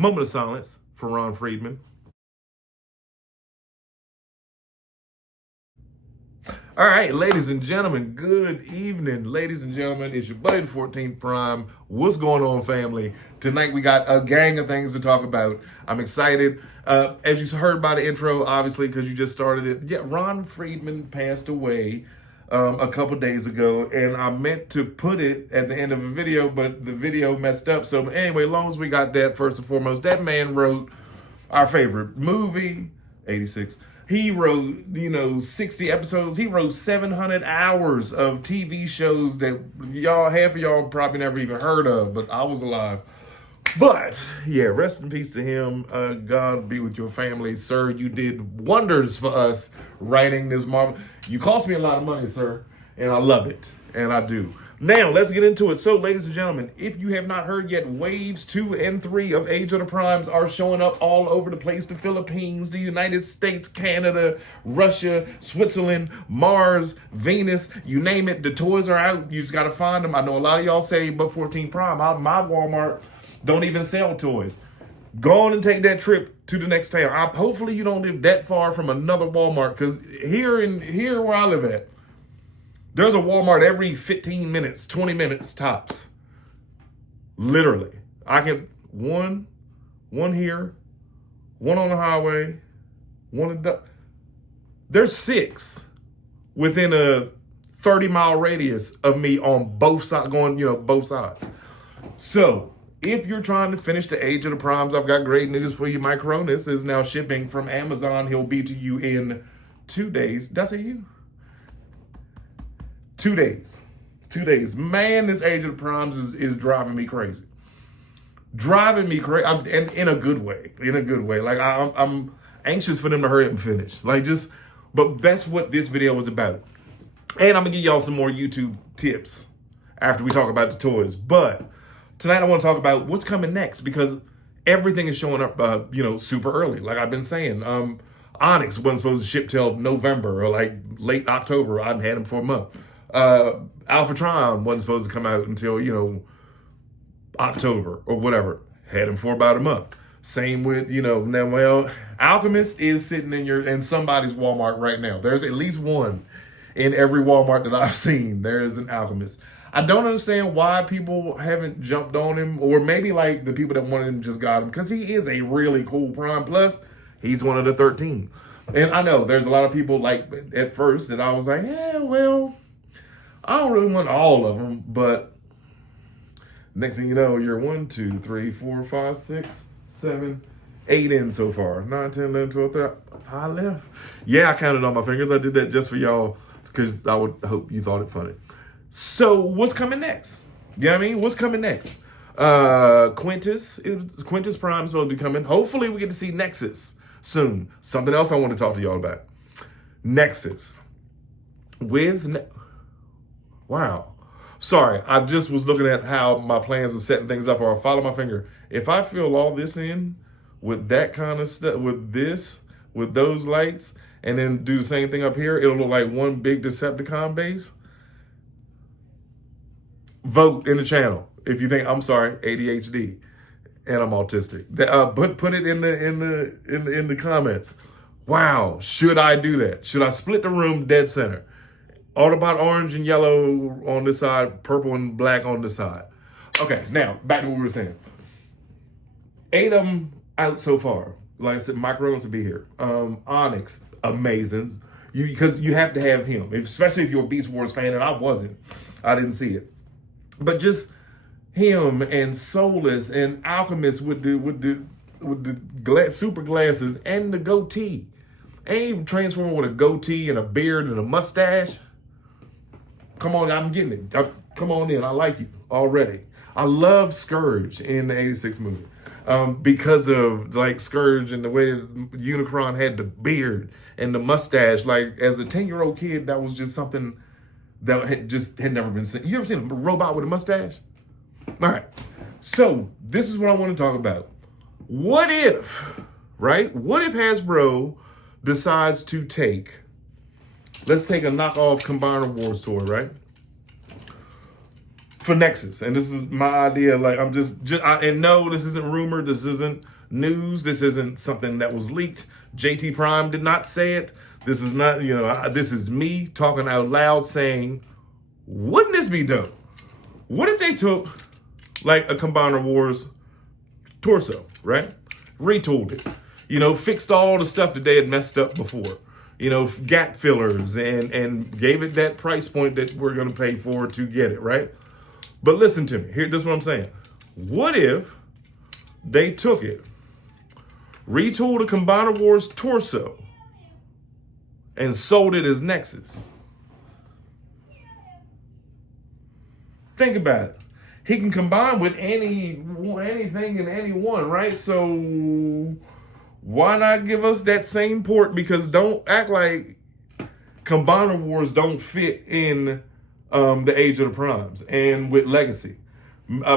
Moment of silence for Ron Friedman. All right, ladies and gentlemen, good evening. Ladies and gentlemen, it's your buddy, the 14th Prime. What's going on, family? Tonight we got a gang of things to talk about. I'm excited. As you heard by the intro, obviously, because you just started it. Yeah, Ron Friedman passed away a couple days ago, and I meant to put it at the end of a video, but the video messed up. So anyway, as long as we got that, first and foremost, that man wrote our favorite movie, 86. He wrote, 60 episodes. He wrote 700 hours of TV shows that half of y'all probably never even heard of, but I was alive. But, yeah, rest in peace to him. God be with your family. Sir, you did wonders for us writing this Marvel. You cost me a lot of money, sir, and I love it, and I do. Now, let's get into it. So, ladies and gentlemen, if you have not heard yet, waves 2 and 3 of Age of the Primes are showing up all over the place. The Philippines, the United States, Canada, Russia, Switzerland, Mars, Venus, you name it. The toys are out. You just got to find them. I know a lot of y'all say, but 14 Prime, my Walmart don't even sell toys. Go on and take that trip to the next town. Hopefully you don't live that far from another Walmart, because here where I live at, there's a Walmart every 15 minutes, 20 minutes tops. Literally. I can, one here, one on the highway, one in the, there's 6 within a 30-mile radius of me on both sides, going, both sides. So, if you're trying to finish the Age of the Primes, I've got great news for you. MICRONUS is now shipping from Amazon. He'll be to you in 2 days. Did I say you? 2 days. 2 days. Man, this Age of the Primes is driving me crazy. Driving me crazy. And in a good way. In a good way. Like, I'm anxious for them to hurry up and finish. But that's what this video was about. And I'm going to give y'all some more YouTube tips after we talk about the toys. But tonight I want to talk about what's coming next, because everything is showing up, super early. Like I've been saying, Onyx wasn't supposed to ship till November or like late October. I hadn't had them for a month. Alpha Trion wasn't supposed to come out until, October or whatever. Had them for about a month. Same with, Alchemist is sitting in somebody's Walmart right now. There's at least one in every Walmart that I've seen. There is an Alchemist. I don't understand why people haven't jumped on him, or maybe like the people that wanted him just got him, because he is a really cool Prime. Plus, he's one of the 13. And I know there's a lot of people like at first that I was like, yeah, well, I don't really want all of them. But next thing you know, you're 1, 2, 3, 4, 5, 6, 7, 8 in so far. 9, 10, 11, 12, 13, 5 left. Yeah, I counted on my fingers. I did that just for y'all because I would hope you thought it funny. So what's coming next? You know what I mean? What's coming next? Quintus Prime is supposed to be coming. Hopefully we get to see Nexus soon. Something else I want to talk to y'all about. Nexus. Wow. Sorry, I just was looking at how my plans of setting things up, or I follow my finger. If I fill all this in with that kind of stuff, with those lights, and then do the same thing up here, it'll look like one big Decepticon base. Vote in the channel if you think I'm sorry, ADHD, and I'm autistic. Put it in the comments. Wow, should I do that? Should I split the room dead center? Autobot orange and yellow on this side, purple and black on this side. Okay, now back to what we were saying. 8 of them out so far. Like I said, MICRONUS will be here. Onyx, amazing. Because you have to have him, especially if you're a Beast Wars fan, and I wasn't. I didn't see it. But just him and Solus and Alchemist with the super glasses and the goatee. Ain't even transforming with a goatee and a beard and a mustache. Come on, I'm getting it. Come on in, I like you already. I love Scourge in the 86 movie. Because of like Scourge and the way Unicron had the beard and the mustache. Like as a 10-year-old kid, that was just something that had never been seen. You ever seen a robot with a mustache? All right. So this is what I want to talk about. What if, right? What if Hasbro decides to let's take a knockoff Combiner Wars toy, right? for Nexus. And this is my idea. Like, and no, this isn't rumor. This isn't news. This isn't something that was leaked. JT Prime did not say it. This is not, this is me talking out loud saying, wouldn't this be dope? What if they took like a Combiner Wars torso, right? Retooled it, fixed all the stuff that they had messed up before, gap fillers and gave it that price point that we're going to pay for to get it, right? But listen to me. This is what I'm saying. What if they took it, retooled a Combiner Wars torso, and sold it as Nexus? Think about it. He can combine with anything and anyone, right? So why not give us that same port? Because don't act like Combiner Wars don't fit in the Age of the Primes and with Legacy.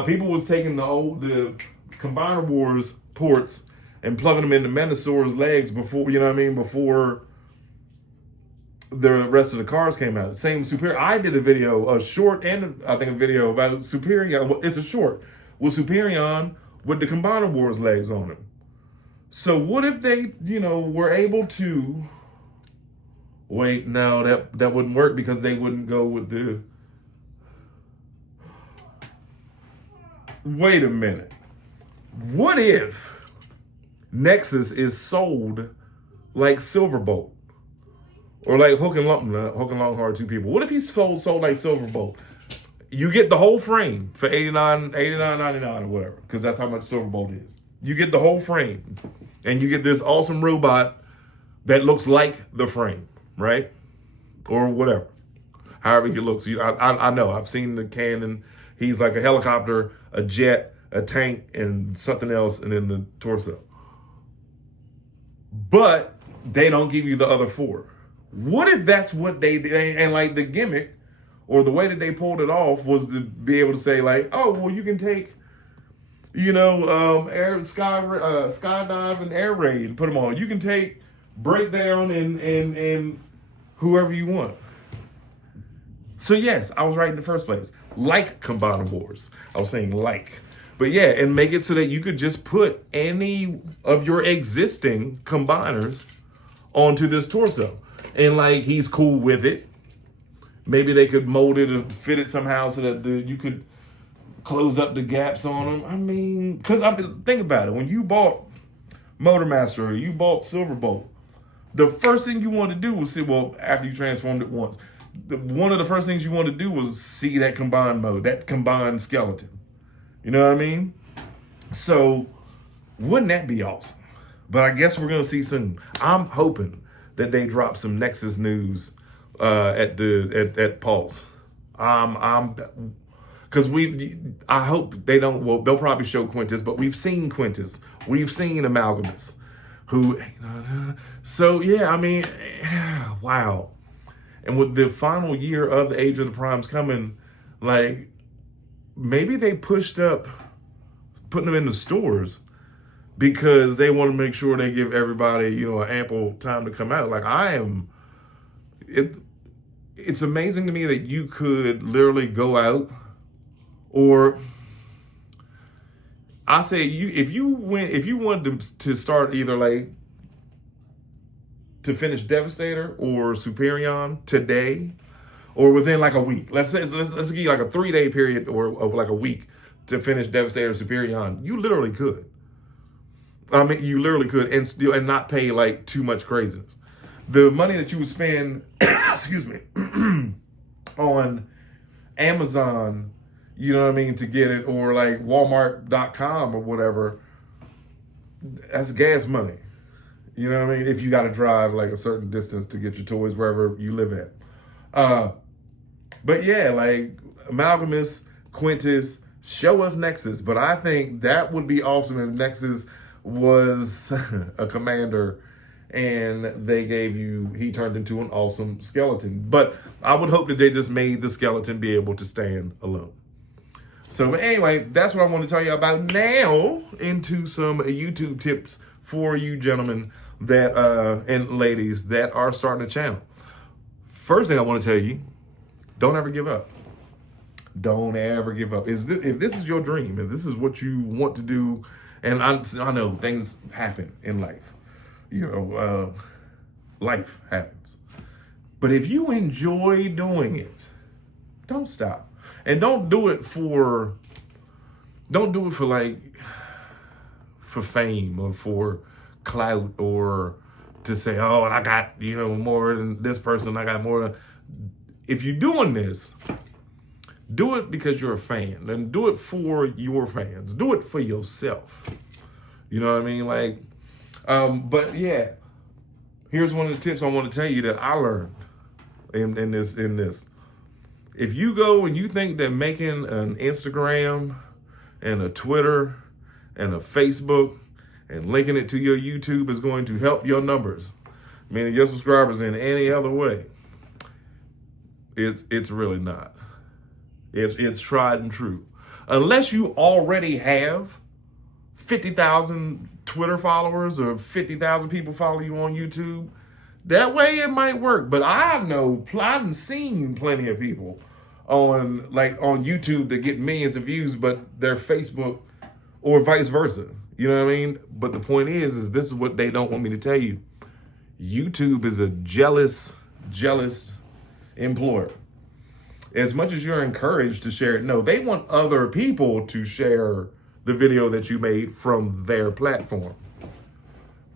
People was taking the Combiner Wars ports and plugging them into Menassor's legs before, before the rest of the cars came out. Same Superior. I did a video, a short, and I think a video about Superior. It's a short with Superior with the Combiner Wars legs on him. So what if they, were able to wait? No, that wouldn't work because they wouldn't go with the. Wait a minute. What if Nexus is sold like Silverbolt? Or like Hook and Longhorn, two people. What if he's sold like Silverbolt? You get the whole frame for $89.99 or whatever, because that's how much Silverbolt is. You get the whole frame, and you get this awesome robot that looks like the frame, right? Or whatever, however he looks. I know. I've seen the Canon. He's like a helicopter, a jet, a tank, and something else, and then the torso. But they don't give you the other four. What if that's what they did? And like the gimmick or the way that they pulled it off was to be able to say like, oh, well, you can take, skydive and air raid and put them on. You can take breakdown and whoever you want. So yes, I was right in the first place. Like Combiner Wars. I was saying like. But yeah, and make it so that you could just put any of your existing combiners onto this torso. And like he's cool with it. Maybe they could mold it or fit it somehow so that you could close up the gaps on them. I mean, think about it. When you bought Motormaster or you bought Silverbolt, the first thing you wanted to do was after you transformed it once, one of the first things you wanted to do was see that combined mode, that combined skeleton. You know what I mean? So wouldn't that be awesome? But I guess we're gonna see soon. I'm hoping that they drop some Nexus news at Pulse. Because I hope they don't. Well, they'll probably show Quintus, but we've seen Quintus, we've seen Amalgamus, who. So yeah, I mean, wow. And with the final year of the Age of the Primes coming, like maybe they pushed up putting them in the stores, because they want to make sure they give everybody, an ample time to come out. Like it's amazing to me that you could literally go out, or I say if you wanted to start either like to finish Devastator or Superion today, or within like a week. Let's give you like a 3-day period or like a week to finish Devastator or Superion. You literally could. I mean, you literally could, and not pay like too much craziness. The money that you would spend, excuse me, on Amazon, to get it, or like Walmart.com or whatever, that's gas money. You know what I mean? If you got to drive like a certain distance to get your toys wherever you live at. But yeah, like Amalgamus, Quintus, show us Nexus. But I think that would be awesome if Nexus was a commander and he turned into an awesome skeleton. But I would hope that they just made the skeleton be able to stand alone. So but anyway, that's what I want to tell you about now. Into some YouTube tips for you gentlemen that and ladies that are starting a channel. First thing I want to tell you, don't ever give up. Don't ever give up. If this is your dream, if this is what you want to do, and I know things happen in life, life happens. But if you enjoy doing it, don't stop. And don't do it for fame or for clout or to say, oh, I got, more than this person. I got more. If you're doing this, do it because you're a fan, and do it for your fans. Do it for yourself. You know what I mean? But yeah, here's one of the tips I want to tell you that I learned in this. If you go and you think that making an Instagram and a Twitter and a Facebook and linking it to your YouTube is going to help your numbers, meaning your subscribers, in any other way, it's really not. It's tried and true. Unless you already have 50,000 Twitter followers or 50,000 people follow you on YouTube, that way it might work. But I've seen plenty of people on YouTube that get millions of views, but their Facebook or vice versa. You know what I mean? But the point is this is what they don't want me to tell you. YouTube is a jealous employer. As much as you're encouraged to share it, no, they want other people to share the video that you made from their platform.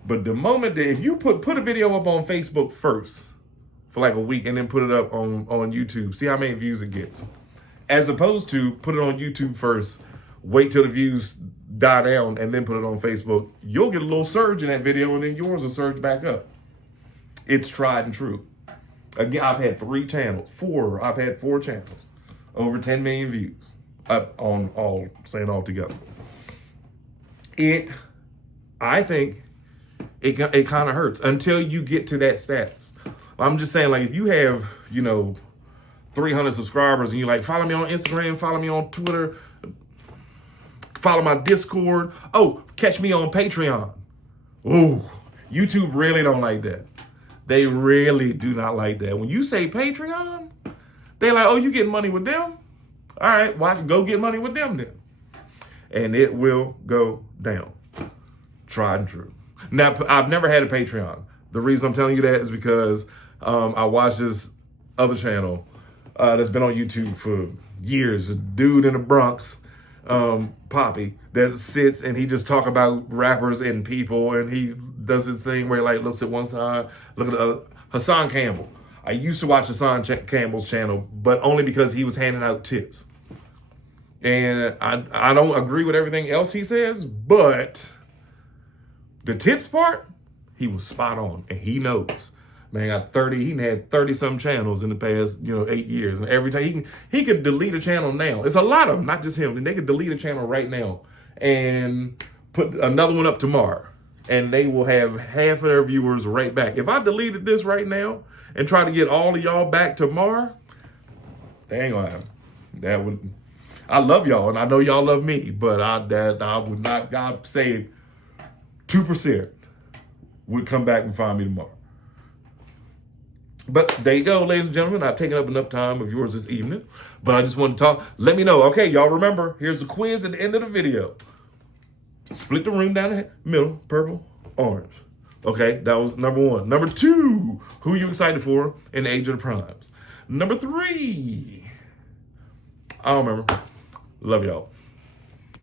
But the moment that if you put a video up on Facebook first for like a week and then put it up on YouTube, see how many views it gets. As opposed to put it on YouTube first, wait till the views die down and then put it on Facebook, you'll get a little surge in that video and then yours will surge back up. It's tried and true. Again, I've had four channels, over 10 million views up on all together. I think it kind of hurts until you get to that status. I'm just saying, like, if you have, 300 subscribers and you're like, follow me on Instagram, follow me on Twitter, follow my Discord. Oh, catch me on Patreon. Ooh, YouTube really don't like that. They really do not like that. When you say Patreon, they're like, oh, you getting money with them? All right, go get money with them then. And it will go down. Tried and true. Now, I've never had a Patreon. The reason I'm telling you that is because I watch this other channel that's been on YouTube for years. A dude in the Bronx, Poppy, that sits and he just talk about rappers and people, and he does this thing where he like looks at one side, look at the other. Hassan Campbell. I used to watch Hassan Campbell's channel, but only because he was handing out tips. And I don't agree with everything else he says, but the tips part, he was spot on, and he knows. Man, he had 30 some channels in the past, 8 years. And every time he could delete a channel now. It's a lot of them, not just him. And they could delete a channel right now and put another one up tomorrow. And they will have half of their viewers right back. If I deleted this right now and try to get all of y'all back tomorrow, they ain't gonna happen. I love y'all, and I know y'all love me, but I would not. I'd say 2% would come back and find me tomorrow. But there you go, ladies and gentlemen. I've taken up enough time of yours this evening, but I just want to talk. Let me know. Okay, y'all remember, here's the quiz at the end of the video. Split the room down the middle, purple, orange. Okay, that was number 1. Number 2, who are you excited for in the age of the primes? Number 3, I don't remember. Love y'all.